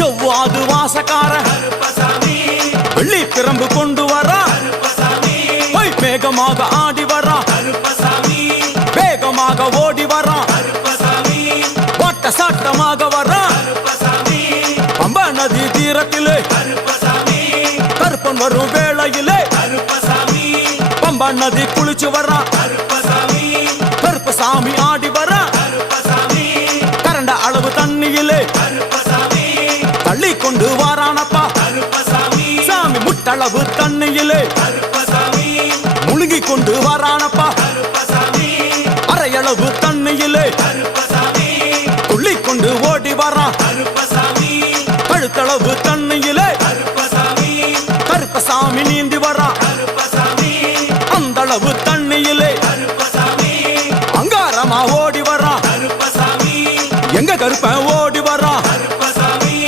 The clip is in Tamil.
செவ்வாது வாசக்கார வெள்ளி பிரம்பு கொண்டு வரா வேகமாக ஆடி வரா வேகமாக ஓடி வரா ஓட்ட சாட்டமாக வரா பம்பா நதி தீரத்திலே கருப்பன் வரும் வேளையிலே பம்பா நதி குளிச்சு வரா கருப்பசாமி ஆடி வரா கரண்ட அளவு தண்ணியிலே தள்ளி கொண்டு வாரானப்பா சாமி முட்டளவு தண்ணியிலே முழுகி கொண்டு வாரானப்பா அரையளவு தண்ணியிலே துள்ளி கொண்டு ஓடி வரா கழுத்தளவு தண்ணியிலே கருப்பசாமி நீந்தி வரா அந்த அளவு தண்ணி